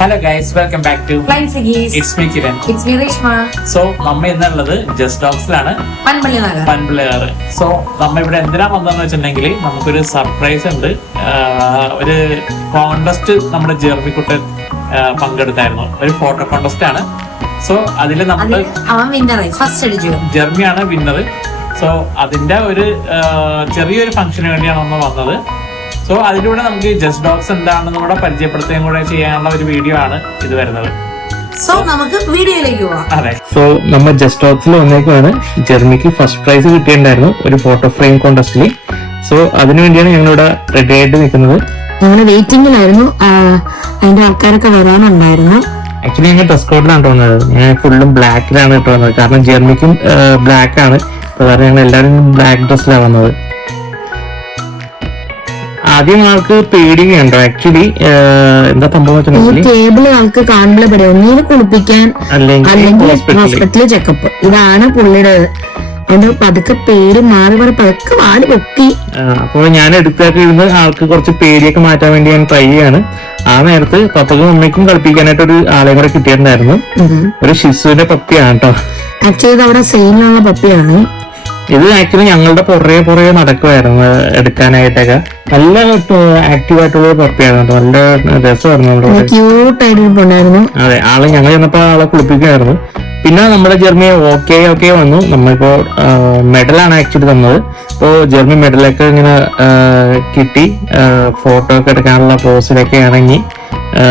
Hello guys, welcome back to Flying Siggies. It's me Kiran. It's me Reshma. So നമ്മ ഇന്നുള്ളത് just ഡോഗ്സിലാണ്, പൻപള്ളിനഗർ. So നമ്മ ഇവിടെ എന്തിനാ വന്നതെന്ന് വെച്ചിട്ടുണ്ടെങ്കിൽ നമുക്കൊരു സർപ്രൈസ് ഉണ്ട്. ഒരു കോണ്ടസ്റ്റ് നമ്മുടെ ജെർമിക്കുട്ടൻ പങ്കെടുത്തായിരുന്നു. ഒരു ഫോട്ടോ കോണ്ടസ്റ്റ് ആണ്. സോ അതിൽ നമ്മൾ ജെർമിയാണ് വിന്നർ. സോ അതിന്റെ ഒരു ചെറിയൊരു ഫംഗ്ഷന് വേണ്ടിയാണ് നമ്മൾ വന്നത്. സോ അതിലൂടെ നമുക്ക് ജസ്റ്റ് ഡോഗ്സ് എന്താണെന്ന് കൂടെ പരിചയപ്പെടുത്തുകയും കൂടെ ചെയ്യാനുള്ള ഒരു വീഡിയോ ആണ് ഇത് വരുന്നത്. സോ നമുക്ക് വീഡിയോയിലേക്ക് പോവാം. അതെ, സോ നമ്മൾ ജസ്റ്റ് ഡോഗ്സിൽ വന്നേക്കാണ്. ജെർമിക്ക് ഫസ്റ്റ് പ്രൈസ് കിട്ടിയിട്ടുണ്ടായിരുന്നു ഒരു ഫോട്ടോ ഫ്രെയിം കോണ്ടസ്റ്റിൽ. സോ അതിനുവേണ്ടിയാണ് ഞങ്ങളിവിടെ റെഡി ആയിട്ട് നിൽക്കുന്നത്. ഞങ്ങൾ വെയിറ്റിംഗിലായിരുന്നു, അതിന്റെ ആൾക്കാരൊക്കെ വരാനുണ്ടായിരുന്നു. ആക്ച്വലി ഞങ്ങൾ ഡ്രസ് കോഡിലാണ് തോന്നുന്നത്. ഞാൻ ഫുള്ളും ബ്ലാക്കിലാണ് ഇട്ട് വന്നത്, കാരണം ജെർമിക്കും ബ്ലാക്ക് ആണ്. കാരണം ഞങ്ങൾ എല്ലാവരും ബ്ലാക്ക് ഡ്രസ്സിലാണ് വന്നത്. ആദ്യം ആൾക്ക് പേടിയുണ്ടോ? ആക്ച്വലി എന്താ സംഭവം ടേബിള് ആൾക്ക് കാണുമ്പോൾ പേടി, ഒന്നിനെ കുളിപ്പിക്കാൻ അല്ലെങ്കിൽ ഹോസ്പിറ്റലിൽ ചെക്കപ്പ്, ഇതാണ് പുള്ളിയുടെ. അതുകൊണ്ട് പതുക്കെ പേര് മാറി മാറി പതുക്കെ വാല് പൊക്കി. അപ്പോൾ ഞാൻ എടുത്തൊക്കെ ഇരുന്ന് ആൾക്ക് കുറച്ച് പേടിയൊക്കെ മാറ്റാൻ വേണ്ടി ഞാൻ ട്രൈ ചെയ്യാണ്. ആ നേരത്ത് പപ്പക്കും അമ്മയ്ക്കും കളിപ്പിക്കാനായിട്ട് ഒരു ആളെ കൂടെ കിട്ടിയിട്ടുണ്ടായിരുന്നു. ഒരു ഷിസുവിന്റെ പപ്പിയാണ് കേട്ടോ. ആക്ച്വലി ഇത് അവിടെ സെയിലുള്ള പപ്പിയാണ്. ഇത് ആക്ച്വലി ഞങ്ങളുടെ പുറകെ നടക്കുമായിരുന്നു എടുക്കാനായിട്ടൊക്കെ. നല്ല ആക്റ്റീവ് ആയിട്ടുള്ള പപ്പിയായിരുന്നു, നല്ല രസമായിരുന്നു. ക്യൂട്ടായിട്ടുണ്ടായിരുന്നു. അതെ, ആള് ഞങ്ങൾ ചെന്നപ്പോ ആളെ കുളിപ്പിക്കുമായിരുന്നു. പിന്നെ നമ്മുടെ ജെർമി ഓക്കെ വന്നു. നമ്മളിപ്പോ മെഡലാണ് ആക്ച്വലി തന്നത്. ഇപ്പോ ജെർമി മെഡലൊക്കെ ഇങ്ങനെ കിട്ടി ഫോട്ടോ ഒക്കെ എടുക്കാനുള്ള പോസിലൊക്കെയാണ് ഇനി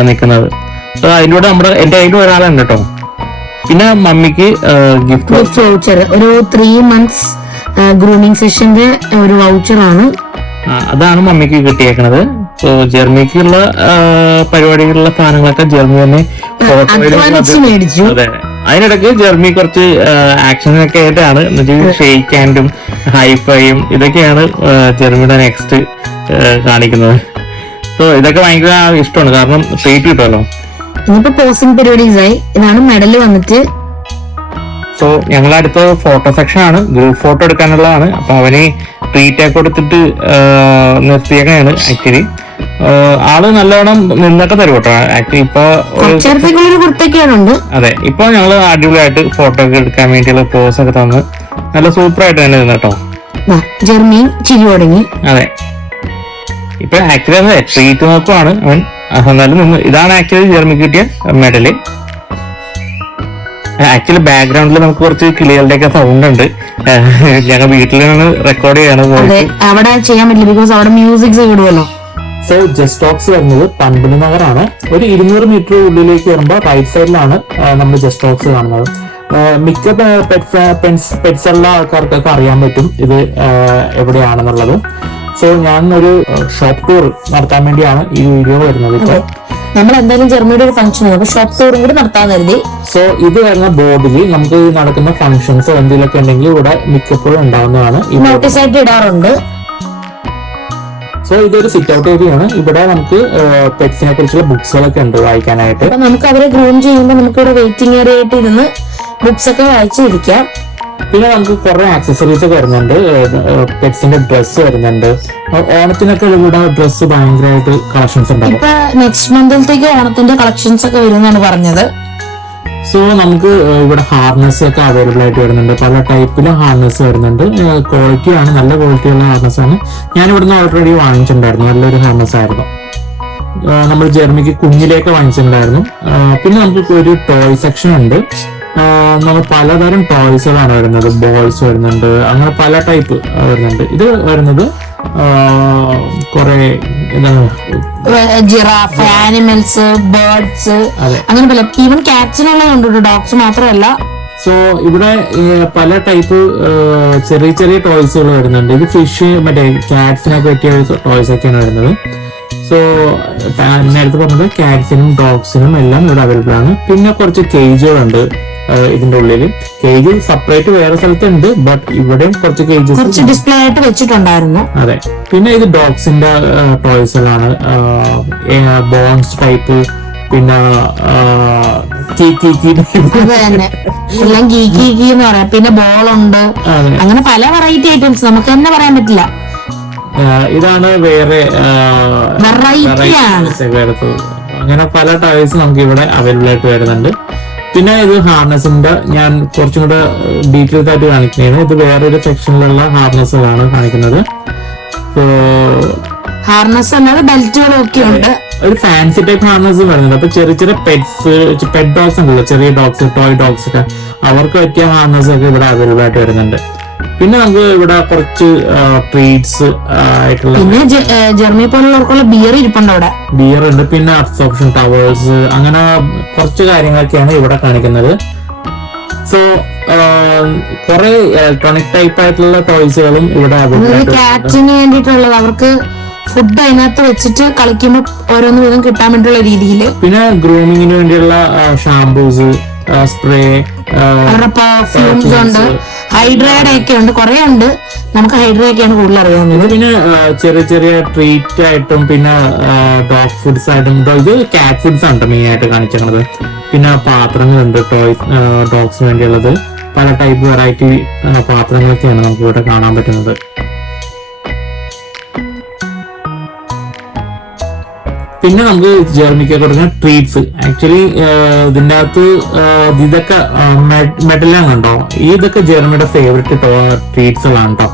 നിൽക്കുന്നത്. സോ അതിലൂടെ എന്റെ കയ്യിലും ഒരാളുണ്ട് കേട്ടോ. പിന്നെ മമ്മിക്ക് ഗിഫ്റ്റ് വൗച്ചർ, ഒരു 3 months ഗ്രൂമിംഗ് സെഷന്റെ ഒരു വൗച്ചറാണ്. അതാണ് മമ്മിക്ക് കിട്ടിയേക്കണത്. സോ ജെർമിക്കുള്ള പരിപാടികളുള്ള സാധനങ്ങളൊക്കെ ജെർമി തന്നെ മേടിച്ചു. അതെ, അതിനിടയ്ക്ക് ജെർമി കുറച്ച് ആക്ഷനൊക്കെ ആയിട്ടാണ് ഷെയ്ക്ക് ഹാൻഡും ഹൈഫൈയും ഇതൊക്കെയാണ് ജെർമിയുടെ നെക്സ്റ്റ് കാണിക്കുന്നത്. സോ ഇതൊക്കെ ഭയങ്കര ഇഷ്ടമാണ്, കാരണം ട്രീറ്റ് കിട്ടുമല്ലോ. ഇനിയിപ്പോ പോസിംഗ് പരിപാടീസായി. ഇതാണ് മെഡല് വന്നിട്ട്. സോ ഞങ്ങളുടെ അടുത്ത ഫോട്ടോ സെക്ഷൻ ആണ്, ഗ്രൂപ്പ് ഫോട്ടോ എടുക്കാനുള്ളതാണ്. അപ്പൊ അവന് ട്രീറ്റ് ഒക്കെ കൊടുത്തിട്ട് നിർത്തിയേക്കാണ്. ആക്ച്വലി ആള് നല്ലോണം നിന്നൊക്കെ തരും കേട്ടോ. ആക്ച്വലി ഇപ്പൊ അതെ, ഇപ്പൊ ഞങ്ങള് അടിപൊളിയായിട്ട് ഫോട്ടോ ഒക്കെ എടുക്കാൻ വേണ്ടിയുള്ള പോസ് ഒക്കെ തന്ന് നല്ല സൂപ്പർ ആയിട്ട് തന്നെ നിന്ന് കേട്ടോ. ജെർമി ചിരി തുടങ്ങി. അതെ, ഇപ്പൊ ആക്ച്വലി അതെ ട്രീറ്റ് നോക്കുവാണ് അവൻ. എന്നാലും നിന്ന്. ഇതാണ് ആക്ച്വലി ജെർമിക്ക് കിട്ടിയ മെഡല്. ആക്ച്വലി ബാക്ക്ഗ്രൗണ്ടിൽ നമുക്ക് കുറച്ച് കിളികളുടെ ഒക്കെ സൗണ്ട് ഉണ്ട്. ഞങ്ങൾ വീട്ടിലാണ് റെക്കോർഡ് ചെയ്യണത്. അവിടെ ചെയ്യാൻ പറ്റില്ല, ബിക്കോസ് അവിടെ മ്യൂസിക് ഇടുമല്ലോ. സോ ജസ്റ്റ് ഡോഗ്സ് വരുന്നത് പൻപള്ളിനഗറാണ്. ഒരു 200 മീറ്റർ ഉള്ളിലേക്ക് വരുമ്പോൾ റൈറ്റ് സൈഡിലാണ് നമ്മൾ ജസ്റ്റ് ഡോഗ്സ് കാണുന്നത്. മിക്ക പെറ്റ്സുള്ള ആൾക്കാർക്കൊക്കെ അറിയാൻ പറ്റും ഇത് എവിടെയാണെന്നുള്ളത്. സോ ഞാൻ ഒരു ഷോപ്പ് ടൂർ നടത്താൻ വേണ്ടിയാണ് ഈ വീഡിയോ വരുന്നത്. ഇപ്പൊ നമ്മൾ എന്തായാലും ജെർമിയുടെ ഒരു ഫംഗ്ഷൻ ആണ്, അപ്പൊ ഷോപ്പ് ടൂറും കൂടി നടത്താൻ കരുതി. സോ ഇത് വരുന്ന ബോർഡിൽ നമുക്ക് നടക്കുന്ന ഫംഗ്ഷൻസ് എന്തെങ്കിലുമൊക്കെ ഉണ്ടെങ്കിൽ ഇവിടെ മിക്കപ്പോഴും ഉണ്ടാവുന്നതാണ്. നോട്ടീസ് ആയിട്ട് ഇടാറുണ്ട്. സോ ഇതൊരു സിറ്റ് ഔട്ട് ഏരിയ ആണ്. ഇവിടെ നമുക്ക് പെറ്റ്സിനെ കുറിച്ചുള്ള ബുക്സുകളൊക്കെ ഉണ്ട് വായിക്കാനായിട്ട്. അപ്പൊ നമുക്ക് അവരെ ഗ്രൂം ചെയ്യുമ്പോൾ നമുക്ക് ഇവിടെ വെയിറ്റിംഗ് ഏരിയ ആയിട്ട് ഇരുന്ന് ബുക്സ് ഒക്കെ വായിച്ചിരിക്കാം. പിന്നെ നമുക്ക് കുറെ ആക്സസറീസ് ഒക്കെ വരുന്നുണ്ട്. പെറ്റ്സിന്റെ ഡ്രസ്സ് വരുന്നുണ്ട്. ഓണത്തിനൊക്കെ ഇവിടെ ഡ്രസ്സ് ഭയങ്കരമായിട്ട് കളക്ഷൻസ് ഉണ്ടാവും. ഇപ്പൊ നെക്സ്റ്റ് മന്തിലത്തേക്ക് ഓണത്തിന്റെ കളക്ഷൻസ് ഒക്കെ വരുമെന്നാണ് പറഞ്ഞത്. സോ നമുക്ക് ഇവിടെ ഹാർനസ് ഒക്കെ അവൈലബിൾ ആയിട്ട് വരുന്നുണ്ട്. പല ടൈപ്പിലും ഹാർനസ് വരുന്നുണ്ട്. ക്വാളിറ്റി ആണ്, നല്ല ക്വാളിറ്റിയുള്ള ഹാർനസ് ആണ്. ഞാൻ ഇവിടുന്ന് ഓൾറെഡി വാങ്ങിച്ചിട്ടുണ്ടായിരുന്നു. നല്ലൊരു ഹാർനസ് ആയിരുന്നു. നമ്മൾ ജെർമിക്ക് കുഞ്ഞിലേക്ക് വാങ്ങിച്ചിട്ടുണ്ടായിരുന്നു. പിന്നെ നമുക്ക് ഒരു ടോയ് സെക്ഷൻ ഉണ്ട്. നമ്മൾ പലതരം ടോയ്സുകളാണ് വരുന്നത്. ബോൾസ് വരുന്നുണ്ട്, അങ്ങനെ പല ടൈപ്പ് വരുന്നുണ്ട്. ഇത് വരുന്നത് കുറെ എന്താണ് ജിറാഫ്, ആനിമൽസ്, ബേർഡ്സ്, അങ്ങനെ പല, ഈവൻ കാറ്റ്സിനുള്ള കണ്ടിട്ട്, ഡോഗ്സ് മാത്രമല്ല. സോ ഇവിടെ പല ടൈപ്പ് ചെറിയ ചെറിയ ടോയ്സുകൾ വരുന്നുണ്ട്. ഇത് ഫിഷ്, മറ്റേ കാറ്റ്സിനൊക്കെ പറ്റിയ ടോയ്സ് ഒക്കെയാണ് വരുന്നത്. സോ നേരത്തെ പറഞ്ഞത് കാറ്റ്സിനും ഡോഗ്സിനും എല്ലാം ഇവിടെ അവൈലബിൾ ആണ്. പിന്നെ കുറച്ച് കേജുകളുണ്ട് ഇതിന്റെ ഉള്ളിൽ. കേജ് സെപ്പറേറ്റ് വേറെ സ്ഥലത്തുണ്ട്, ബട്ട് ഇവിടെയും കുറച്ച് കേജസ് ഡിസ്പ്ലേ ആയിട്ട് വെച്ചിട്ടുണ്ടായിരുന്നു. അതെ, പിന്നെ ഇത് ഡോഗ്സിന്റെ ടോയ്സുകളാണ്. ബോൺസ് ടൈപ്പ്, പിന്നെ എല്ലാം ഗീ എന്ന് പറയാം. പിന്നെ ബോളുണ്ട്, അങ്ങനെ പല വെറൈറ്റി ഐറ്റംസ് നമുക്ക് തന്നെ പറയാൻ പറ്റില്ല. ഇതാണ് വേറെ വെറൈറ്റി ആണ്. അങ്ങനെ പല ടോയ്സ് നമുക്ക് ഇവിടെ അവൈലബിൾ ആയിട്ട് വരുന്നുണ്ട്. പിന്നെ ഇത് ഹാർനസിന്റെ ഞാൻ കുറച്ചും കൂടെ ഡീറ്റെയിൽസ് ആയിട്ട് കാണിക്കുന്നതാണ്. ഇത് വേറൊരു സെക്ഷനിലുള്ള ഹാർനസുകളാണ് കാണിക്കുന്നത്. സോ ഹാർനസ് അല്ലാതെ ബെൽറ്റുകളും ഒക്കെ ഉണ്ട്. ഒരു ഫാൻസി ടൈപ്പ് ഹാർനസ് വരുന്നുണ്ട്. അപ്പൊ ചെറിയ ചെറിയ പെറ്റ് ഡോഗ്സ് ഉണ്ടല്ലോ, ചെറിയ ഡോഗ്സ്, ടോയ് ഡോഗ്സ് ഒക്കെ, അവർക്ക് പറ്റിയ ഹാർനസ് ഒക്കെ ഇവിടെ അവൈലബിൾ ആയിട്ട് വരുന്നുണ്ട്. പിന്നെ നമുക്ക് ഇവിടെ കുറച്ച് ട്രീറ്റ്സ് ആയിട്ടുള്ള, പിന്നെ ജർമ്മനി പോലുള്ളവർക്കുള്ള ബിയർ ഇരിപ്പുണ്ട് അവിടെ. ബിയർ ഉണ്ട്. പിന്നെ അബ്സോർപ്ഷൻ ടവേഴ്സ്, അങ്ങനെ കുറച്ച് കാര്യങ്ങളൊക്കെയാണ് ഇവിടെ കാണിക്കുന്നത്. സോ കുറെ ഇലക്ട്രോണിക് ടൈപ്പ് ആയിട്ടുള്ള ടോയ്സുകളും ഇവിടെ അവൈലബിൾ ആയിട്ട്. ക്യാറ്റിന് വേണ്ടിയിട്ടുള്ളത്, അവർക്ക് ഫുഡ് അതിനകത്ത് വെച്ചിട്ട് കളിക്കുമ്പോൾ ഓരോന്ന് വീതം കിട്ടാൻ വേണ്ടിയുള്ള രീതിയിൽ. പിന്നെ ഗ്രൂമിങ്ങിന് വേണ്ടിയുള്ള ഷാംപൂസ്, സ്പ്രേ, അവരുടെ പെർഫ്യൂംസ് ഉണ്ട്, ഹൈഡ്രയുടെ ഒക്കെ ഉണ്ട്, കുറെ ഉണ്ട്. നമുക്ക് ഹൈഡ്രയൊക്കെയാണ് കൂടുതൽ അറിയാവുന്നത്. പിന്നെ ചെറിയ ചെറിയ ട്രീറ്റ് ആയിട്ടും പിന്നെ ഡോഗ് ഫുഡ്സ് ആയിട്ടും, ഇത് കാറ്റ് ഫുഡ്സ് ആണ് മെയിൻ ആയിട്ട് കാണിച്ചിരുന്നത്. പിന്നെ പാത്രങ്ങളുണ്ട്, ടോയ്സ് ഡോഗ്സിന് വേണ്ടിയുള്ളത്. പല ടൈപ്പ് വെറൈറ്റി പാത്രങ്ങളൊക്കെയാണ് നമുക്ക് ഇവിടെ കാണാൻ പറ്റുന്നത്. പിന്നെ നമുക്ക് ജർമ്മിക്ക് കൊടുക്കുന്ന ട്രീറ്റ്സ്, ആക്ച്വലി ഇതിൻ്റെ അകത്ത് ഇതൊക്കെ മെഡലാണ് കണ്ടോ, ഇതൊക്കെ ജർമ്മിയുടെ ഫേവറേറ്റ് ട്രീറ്റ്സുകളാണ് കേട്ടോ.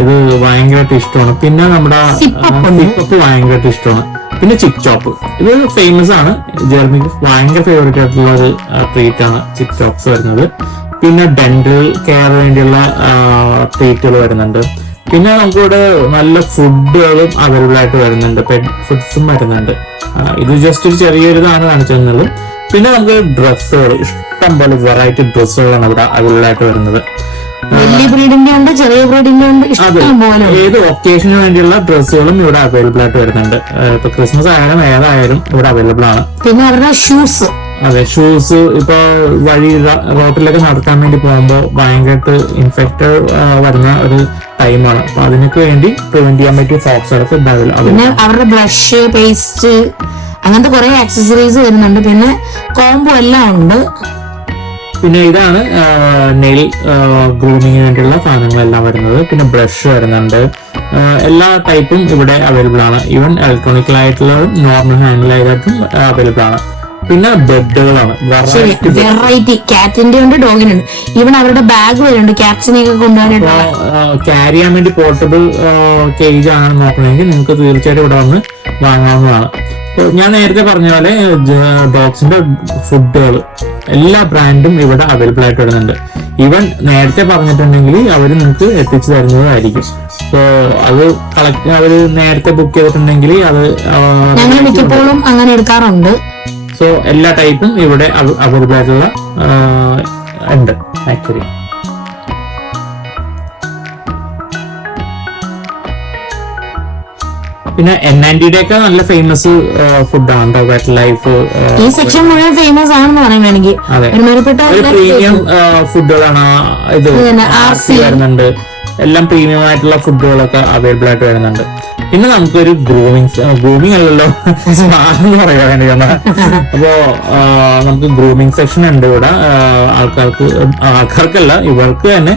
ഇത് ഭയങ്കരമായിട്ട് ഇഷ്ടമാണ്. പിന്നെ നമ്മുടെ സിപ്പപ്പ് ഭയങ്കരമായിട്ട് ഇഷ്ടമാണ്. പിന്നെ ചിപ്പ് ചോപ്പ്, ഇത് ഫേമസ് ആണ്, ജർമ്മിക്ക് ഭയങ്കര ഫേവറേറ്റ് ആയിട്ടുള്ള ഒരു ട്രീറ്റ് ആണ് ചിപ്പ് ചോപ്സ് വരുന്നത്. പിന്നെ ഡെന്റൽ കെയർ വേണ്ടിയുള്ള ട്രീറ്റുകൾ വരുന്നുണ്ട്. പിന്നെ നമുക്കിവിടെ നല്ല ഫുഡുകളും അവൈലബിൾ ആയിട്ട് വരുന്നുണ്ട്, പെറ്റ് ഫുഡ്സും വരുന്നുണ്ട്. ഇത് ജസ്റ്റ് ഒരു ചെറിയൊരു ഇതാണ് കാണിച്ചിരുന്നത്. പിന്നെ നമുക്ക് ഡ്രസ്സുകൾ, ഇഷ്ടം പോലെ വെറൈറ്റി ഡ്രസ്സുകളാണ് ഇവിടെ അവൈലബിൾ ആയിട്ട് വരുന്നത്. വലിയ ബ്രീഡിന്റെ ഉണ്ട്, ചെറിയ ബ്രീഡിന്റെ ഉണ്ട്, ഇഷ്ടം പോലെ. ഏത് ഒക്കേഷന് വേണ്ടിയുള്ള ഡ്രസ്സുകളും ഇവിടെ അവൈലബിൾ ആയിട്ട് വരുന്നുണ്ട്. ഇപ്പൊ ക്രിസ്മസ് ആയാലും ഏതായാലും ഇവിടെ അവൈലബിൾ ആണ്. പിന്നെ അവരുടെ ഷൂസ്, അതെ, ഷൂസ് ഇപ്പൊ വഴി റോട്ടിലൊക്കെ നടക്കാൻ വേണ്ടി പോകുമ്പോൾ ഭയങ്കരമായിട്ട് ഇൻഫെക്റ്റഡ് വരുന്ന ഒരു ടൈമാണ്. അപ്പൊ അതിനൊക്കെ വേണ്ടി പ്രിവെന്റ് ചെയ്യാൻ പറ്റിയ സോക്സുകളൊക്കെ പിന്നെ അവരുടെ ബ്രഷ്, പേസ്റ്റ്, അങ്ങനത്തെ കുറെ ആക്സസറീസ് വരുന്നുണ്ട്. പിന്നെ കോംബോ എല്ലാം ഉണ്ട്. പിന്നെ ഇതാണ് നെയിൽ ഗ്രൂമിങ്ങിന് വേണ്ടിയുള്ള സാധനങ്ങളെല്ലാം വരുന്നത്. പിന്നെ ബ്രഷ് വരുന്നുണ്ട്. എല്ലാ ടൈപ്പും ഇവിടെ അവൈലബിൾ ആണ്. ഈവൻ ഇലക്ട്രോണിക്കലായിട്ടുള്ളതും നോർമൽ ഹാൻഡിലായിട്ടും അവൈലബിൾ ആണ്. പിന്നെ ബെഡുകളാണ് വെറൈറ്റി, കാറ്റിന്റെ ഉണ്ട്, ഡോഗിനുണ്ട്. ഈവൻ അവരുടെ ബാഗ് വരുന്നുണ്ട് ക്യാറ്റ്സിനെയൊക്കെ കൊണ്ടുപോകാനായിട്ട്. ക്യാരി ചെയ്യാൻ വേണ്ടി പോർട്ടബിൾ കേജ് ആണ് നോക്കണമെങ്കിൽ നിങ്ങൾക്ക് തീർച്ചയായിട്ടും ഇവിടെ വന്ന് വാങ്ങാവുന്നതാണ്. ഞാൻ നേരത്തെ പറഞ്ഞ പോലെ ഡോഗ്സിന്റെ ഫുഡുകൾ എല്ലാ ബ്രാൻഡും ഇവിടെ അവൈലബിൾ ആയിട്ട് വരുന്നുണ്ട്. ഈവൻ നേരത്തെ പറഞ്ഞിട്ടുണ്ടെങ്കിൽ അവർ നിങ്ങൾക്ക് എത്തിച്ചു തരുന്നതായിരിക്കും. സോ അത് അവര് നേരത്തെ ബുക്ക് ചെയ്തിട്ടുണ്ടെങ്കിൽ അത് ഞങ്ങൾ മിക്കപ്പോഴും അങ്ങനെ എടുക്കാറുണ്ട്. സോ എല്ലാ ടൈപ്പും ഇവിടെ അവൈലബിൾ ആയിട്ടുള്ള ഉണ്ട് ആക്ച്വലി. പിന്നെ N&Tയുടെ ഒക്കെ നല്ല ഫേമസ് ഫുഡാണ് വെറ്റ് ലൈഫ്. ഈ സെക്ഷൻ മുഴുവൻ ഫേമസ് ആണെന്ന് പറയാൻ വേണമെങ്കിൽ. പ്രീമിയം ഫുഡുകളാണ് ഇത് വരുന്നുണ്ട്. എല്ലാം പ്രീമിയം ആയിട്ടുള്ള ഫുഡുകളൊക്കെ അവൈലബിൾ ആയിട്ട് വരുന്നുണ്ട്. പിന്നെ നമുക്കൊരു ഗ്രൂമിങ് അല്ലല്ലോ എന്ന് പറയാൻ വേണ്ടി. അപ്പോ നമുക്ക് ഗ്രൂമിങ് സെക്ഷൻ ഉണ്ട് ഇവിടെ. ആൾക്കാർക്കല്ല, ഇവർക്ക് തന്നെ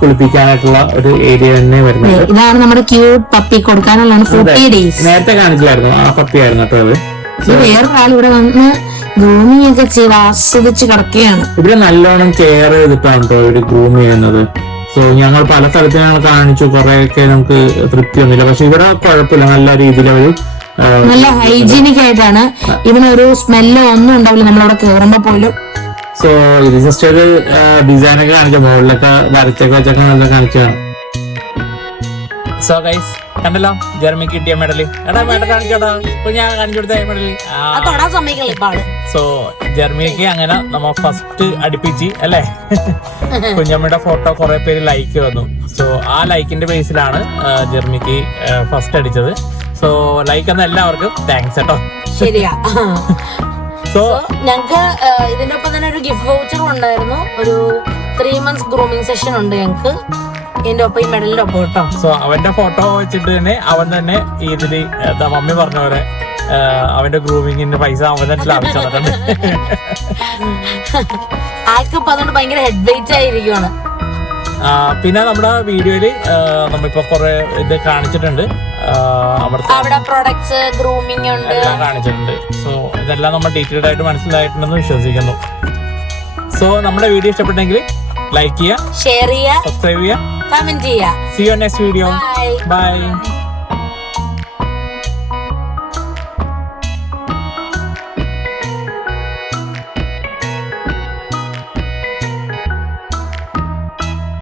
കുളിപ്പിക്കാനായിട്ടുള്ള ഒരു ഏരിയ തന്നെ വരുന്നത്. ഇതാണ് നമ്മുടെ ക്യൂട്ട് പപ്പി കൊടുക്കാനുള്ള നേരത്തെ കാണിച്ചില്ലായിരുന്നു, ആ പപ്പി ആയിരുന്നു കേട്ടോ അത്. വേറൊരാൾ ഇവിടെ വന്ന് ഗ്രൂമിങ് ഒക്കെ ചെയ്ത് ആസ്വദിച്ച് കിടക്കുകയാണ്. ഇവിടെ നല്ലോണം കെയർ ചെയ്തിട്ടാണ് കേട്ടോ ഇവര് ഗ്രൂം ചെയ്യുന്നത്. സോ ഞങ്ങൾ പല സ്ഥലത്ത് ഞങ്ങൾ കാണിച്ചു, കുറെയൊക്കെ നമുക്ക് തൃപ്തിയൊന്നുമില്ല. പക്ഷെ ഇവിടെ കുഴപ്പമില്ല, നല്ല രീതിയിൽ അവര് നല്ല ഹൈജീനിക് ആയിട്ടാണ്. ഇതിനൊരു സ്മെല്ലോ ഒന്നും ഉണ്ടാവില്ല നമ്മളവിടെ കയറുമ്പോ പോലും. സോ ഇത് ജസ്റ്റ് ഒരു ഡിസൈനൊക്കെ കാണിക്കാം, മുകളിലൊക്കെ വരച്ചൊക്കെ വെച്ചൊക്കെ നല്ല കാണിച്ചതാണ്. സോ ഗൈസ് കണ്ടല്ലോ ജർമ്മനിക്ക് കിട്ടിയ മെഡല്. എടാ മെഡൽ കാണിച്ചോടാ, ഞാൻ കാണിച്ചു കൊടുത്ത മെഡല്. സോ ജർമ്മനിക്ക് അങ്ങനെ നമ്മ ഫസ്റ്റ് അടുപ്പിച്ച് അല്ലേ, കുഞ്ഞമ്മയുടെ ഫോട്ടോ കുറെ പേര് ലൈക്ക് വന്നു. സോ ആ ലൈക്കിന്റെ ബേസിലാണ് ജർമ്മനിക്ക് ഫസ്റ്റ് അടിച്ചത്. സോ ലൈക്ക് എന്ന എല്ലാവർക്കും താങ്ക്സ് കേട്ടോ. ശരിയാ. സോ ഞങ്ങക്ക് ഇതിന്റെ ഒപ്പം തന്നെ ഒരു ഗിഫ്റ്റ് വൗച്ചർ ഉണ്ടായിരുന്നു. ഒരു 3 months ഗ്രൂമിംഗ് സെഷൻ ഉണ്ട് ഞങ്ങക്ക് ഇതിന്റെ ഒപ്പം, ഈ മെഡലിന്റെ ഒപ്പം കേട്ടോ. സോ അവന്റെ ഫോട്ടോ വെച്ചിട്ട് തന്നെ അവൻ തന്നെ ഇതില് മമ്മി പറഞ്ഞ പോലെ അവന്റെ ഗ്രൂമിങ്ങിന്റെ പൈസ അവൻ തന്നെ ആൾക്കിപ്പോ അതുകൊണ്ട് ഭയങ്കര ഹെഡ് വെയിറ്റ് ആയിരിക്കുവാണ്. പിന്നെ നമ്മുടെ വീഡിയോയില് നമ്മളിപ്പോ കുറെ ഇത് കാണിച്ചിട്ടുണ്ട്, അവിടെ പ്രൊഡക്ട്സ് ഗ്രൂമിംഗ് ഉണ്ട് എല്ലാം കാണിച്ചിട്ടുണ്ട്. സോ ഇതെല്ലാം നമ്മൾ ഡീറ്റെയിൽഡ് ആയിട്ട് മനസ്സിലായിട്ടുണ്ടെന്ന് വിശ്വസിക്കുന്നു. സോ നമ്മുടെ വീഡിയോ ഇഷ്ടപ്പെട്ടെങ്കിൽ ലൈക്ക് ചെയ്യുക, ഷെയർ ചെയ്യുക, സബ്സ്ക്രൈബ് ചെയ്യുക, കമന്റ് ചെയ്യുക. See you next video. Bye. Bye.